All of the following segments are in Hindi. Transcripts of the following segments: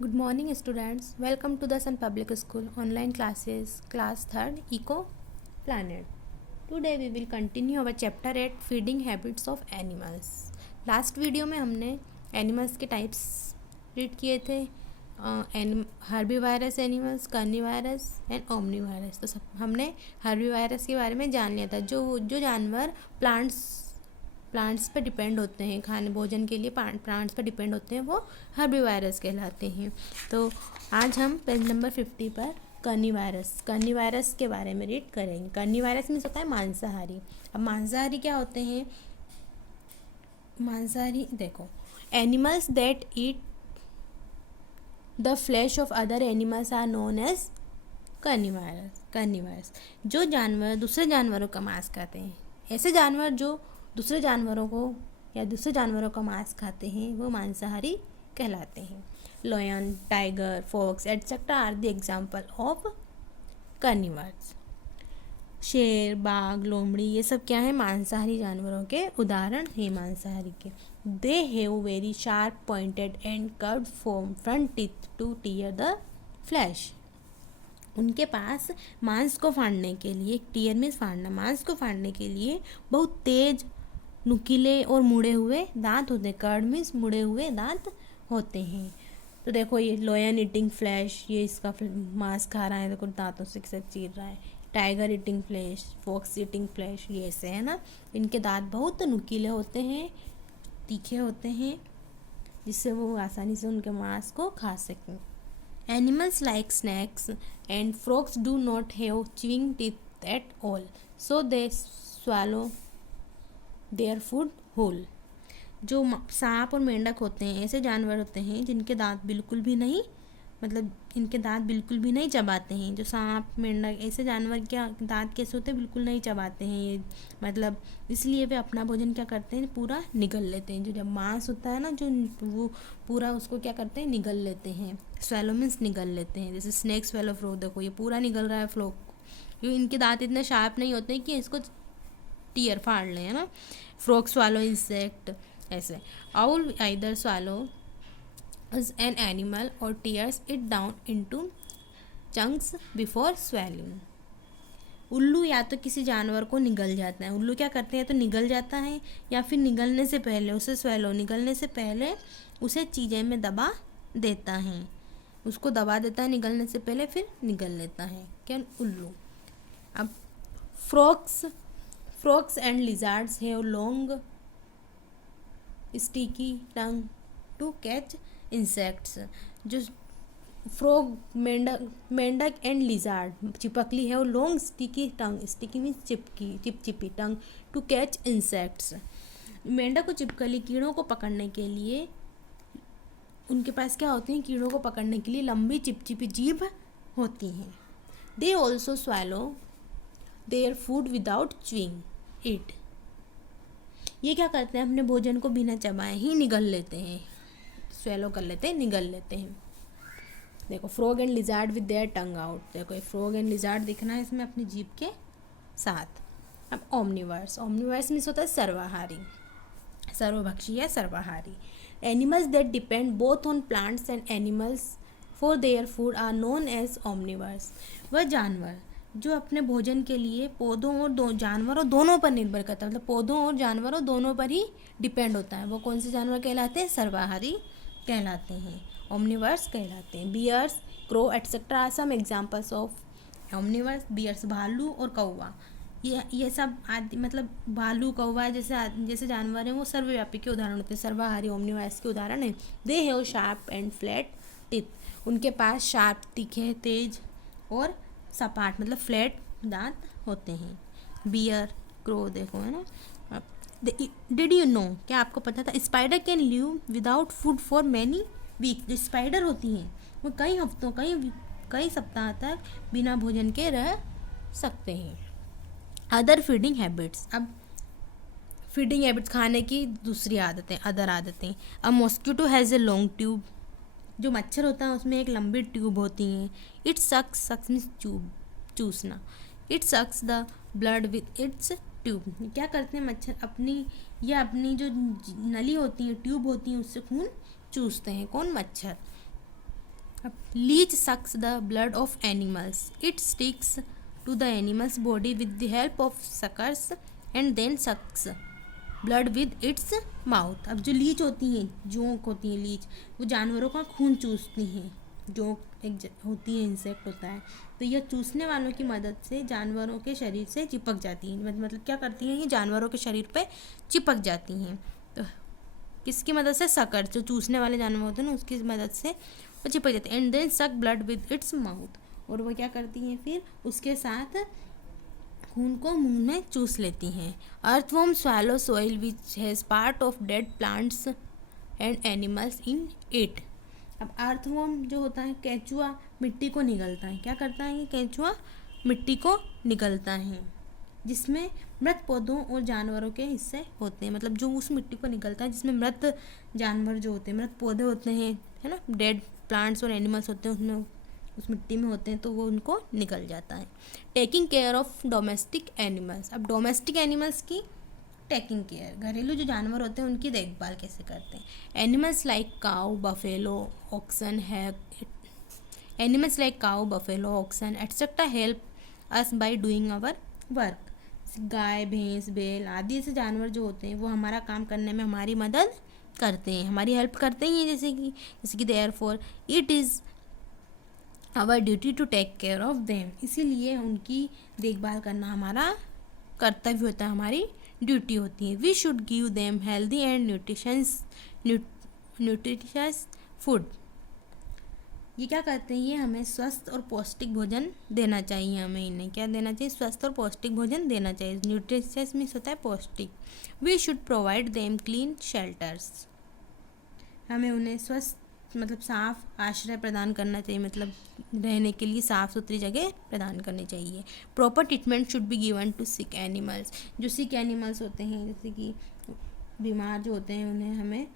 Good morning, students. Welcome to the Sun Public School online classes, class 3rd, Eco Planet. Today we will continue our chapter 8 feeding habits of animals. Last video में हमने एनिमल्स के टाइप्स रीड किए थे, हर्बीवायरस एनिमल्स, कार्निवायरस एंड ओमनीवायरस। तो सब हमने हर्बीवायरस के बारे में जान लिया था। जो जानवर प्लांट्स पर डिपेंड होते हैं, खाने भोजन के लिए प्लांट्स पर डिपेंड होते हैं, वो हर्बीवायरस कहलाते हैं। तो आज हम पेज नंबर 50 पर कार्निवायरस के बारे में रीड करेंगे। कार्निवायरस मीन्स होता है मांसाहारी। अब मांसाहारी क्या होते हैं? मांसाहारी देखो, animals that eat the flesh of other animals are known as carnivorous. जो जानवर दूसरे जानवरों का मांस खाते हैं, ऐसे जानवर जो दूसरे जानवरों को या दूसरे जानवरों का मांस खाते हैं, वो मांसाहारी कहलाते हैं। Lion, tiger, fox etcetera are the example of carnivores. शेर, बाघ, लोमड़ी, ये सब क्या है? मांसाहारी जानवरों के उदाहरण हैं मांसाहारी के। They have very sharp pointed and curved front teeth two tier the flash. उनके पास मांस को फाड़ने के लिए, टीयर में फाड़ना, मांस को फाड़ने के लिए बहुत तेज, नुकीले और मुड़े हुए दांत होते हैं। कर्ड मीन्स मुड़े हुए दांत होते हैं। तो देखो, ये लोयन ईटिंग फ्लैश, ये इसका मांस खा रहा है, देखो दांतों से चीर रहा है। Tiger eating flesh, fox eating flesh, ये ऐसे है ना। इनके दांत बहुत नुकीले होते हैं, तीखे होते हैं, जिससे वो आसानी से उनके मांस को खा सकें। Animals like snakes and frogs do not have chewing teeth at all, so they swallow their food whole. जो सांप और मेंढक होते हैं, ऐसे जानवर होते हैं जिनके दांत बिल्कुल भी नहीं, मतलब इनके दांत बिल्कुल भी नहीं चबाते हैं। जो सांप, मेंढक, ऐसे जानवर क्या दांत कैसे होते हैं? बिल्कुल नहीं चबाते हैं ये, मतलब इसलिए वे अपना भोजन क्या करते हैं? पूरा निगल लेते हैं। जो जब मांस होता है ना, जो वो पूरा उसको क्या करते हैं? निगल लेते हैं। स्वेलो मीन्स निगल लेते हैं। जैसे स्नेक स्वेलो फ्रॉग, देखो ये पूरा निगल रहा है फ्रॉग, क्योंकि इनके दांत इतने शार्प नहीं होते हैं कि इसको टीयर फाड़ लें, है ना। फ्रॉग स्वालो इंसेक्ट, ऐसे। Owl either swallow as an animal or tears it down into chunks before swallowing. उल्लू या तो किसी जानवर को निगल जाता है। उल्लू क्या करते हैं? तो निगल जाता है, या फिर निगलने से पहले उसे निगलने से पहले उसे चीज़ें में दबा देता है। उसको दबा देता है निगलने से पहले, फिर निगल लेता है। क्या? उल्लू। अब frogs and lizards have long sticky tongue to catch insects. जो फ्रॉग, मेंढक एंड लिजार्ड, चिपकली है, वो long sticky tongue, sticky means चिपचिपी टंग, टू कैच इंसेक्ट्स। मेंढक को चिपकली कीड़ों को पकड़ने के लिए उनके पास क्या होती हैं? कीड़ों को पकड़ने के लिए लंबी चिपचिपी जीभ होती हैं। They also swallow their food without chewing it. ये क्या करते हैं? अपने भोजन को बिना चबाए ही निगल लेते हैं, स्वेलो कर लेते हैं, निगल लेते हैं। देखो, frog and lizard with their tongue out. देखो, ये फ्रॉग एंड लिजार्ड दिखना है इसमें अपनी जीभ के साथ। अब ओमनिवर्स मीन्स होता है सर्वाहारी, सर्वभक्षी या सर्वाहारी। Animals that depend both on plants and animals for their food are known as omnivores. वह जानवर जो अपने भोजन के लिए पौधों और जानवरों दोनों पर निर्भर करता है, मतलब पौधों और जानवरों दोनों पर ही डिपेंड होता है, वो कौन से जानवर कहलाते हैं? सर्वाहारी कहलाते हैं, ओमनिवर्स कहलाते हैं। Bears, crow etcetera are some examples of omnivores. Bears, भालू और कौवा, ये सब आदि, मतलब भालू, कौवा जैसे जानवर हैं, वो सर्वव्यापी के उदाहरण होते हैं, सर्वाहारी ओमनिवर्स के उदाहरण हैं। They have sharp and flat teeth. उनके पास शार्प, तीखे, तेज और सपाट, मतलब फ्लैट दांत होते हैं। बियर, क्रो, देखो है ना। डिड यू नो, क्या आपको पता था? Spider can live without food for many week. जो स्पाइडर होती हैं वो कई हफ्तों, कई सप्ताह तक बिना भोजन के रह सकते हैं। Other feeding habits. अब फीडिंग हैबिट्स, खाने की दूसरी आदतें, अदर आदतें। A mosquito has a long tube. जो मच्छर होता है उसमें एक लंबी ट्यूब होती है। इट सक्स मीन्स चूसना। It sucks the blood with its tube. क्या करते हैं मच्छर? अपनी जो नली होती है, ट्यूब होती है, उससे खून चूसते हैं। कौन? मच्छर। अब leech sucks the blood of animals, it sticks to the animals body with the help of suckers and then sucks blood with its mouth. अब जो लीच होती हैं, जोंक होती हैं लीच, वो जानवरों का खून चूसती हैं। जोंक एक होती है, इंसेक्ट होता है, तो यह चूसने वालों की मदद से जानवरों के शरीर से चिपक जाती हैं। मतलब क्या करती हैं, ये जानवरों के शरीर पे चिपक जाती हैं। तो किसकी मदद से? सकर, जो चूसने वाले जानवर होते हैं ना, उसकी मदद से वो चिपक जाती है। एंड देन सक ब्लड विद इट्स माउथ, और वो क्या करती हैं फिर उसके साथ खून को मुंह में चूस लेती हैं। Earthworm swallow soil which has part of dead plants and animals in it. अब अर्थवर्म जो होता है, केंचुआ, मिट्टी को निगलता है। क्या करता है ये केंचुआ? मिट्टी को निगलता है, जिसमें मृत पौधों और जानवरों के हिस्से होते हैं। मतलब जो उस मिट्टी को निगलता है जिसमें मृत जानवर जो होते हैं, मृत पौधे होते हैं, है ना, डेड प्लांट्स और एनिमल्स होते हैं, उसमें उस मिट्टी में होते हैं, तो वो उनको निकल जाता है। Taking care of domestic animals. अब डोमेस्टिक एनिमल्स की टेकिंग केयर, घरेलू जो जानवर होते हैं उनकी देखभाल कैसे करते हैं? Animals like cow, buffalo, oxen है, animals like cow, buffalo, oxen etcetera help us by doing our work. गाय, भैंस, बैल आदि ऐसे जानवर जो होते हैं वो हमारा काम करने में हमारी मदद करते हैं, हमारी हेल्प करते ही हैं। जैसे कि therefore it is our duty to take care of them, इसीलिए उनकी देखभाल करना हमारा कर्तव्य होता है, हमारी ड्यूटी होती है। We should give them healthy and nutritious food. ये क्या करते हैं, ये हमें स्वस्थ और पौष्टिक भोजन देना चाहिए। हमें इन्हें क्या देना चाहिए? स्वस्थ और पौष्टिक भोजन देना चाहिए। न्यूट्रिशियस मीन्स होता है पौष्टिक। We should provide them clean shelters, हमें उन्हें स्वस्थ मतलब साफ आश्रय प्रदान करना चाहिए, मतलब रहने के लिए साफ़ सुथरी जगह प्रदान करनी चाहिए। Proper treatment should be given to sick animals, जो सिक एनिमल्स होते हैं, जैसे कि बीमार जो होते हैं, उन्हें हमें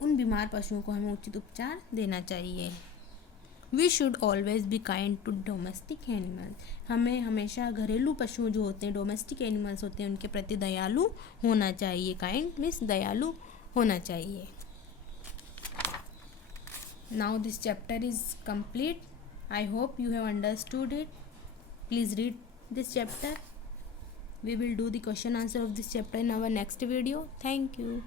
उन बीमार पशुओं को हमें उचित उपचार देना चाहिए। We should always be kind to domestic animal, हमें हमेशा घरेलू पशु जो होते हैं, डोमेस्टिक एनिमल्स होते हैं, उनके प्रति दयालु होना चाहिए। काइंड मीन्स दयालु होना चाहिए। Now this chapter is complete. I hope you have understood it. Please read this chapter. We will do the question answer of this chapter in our next video. Thank you.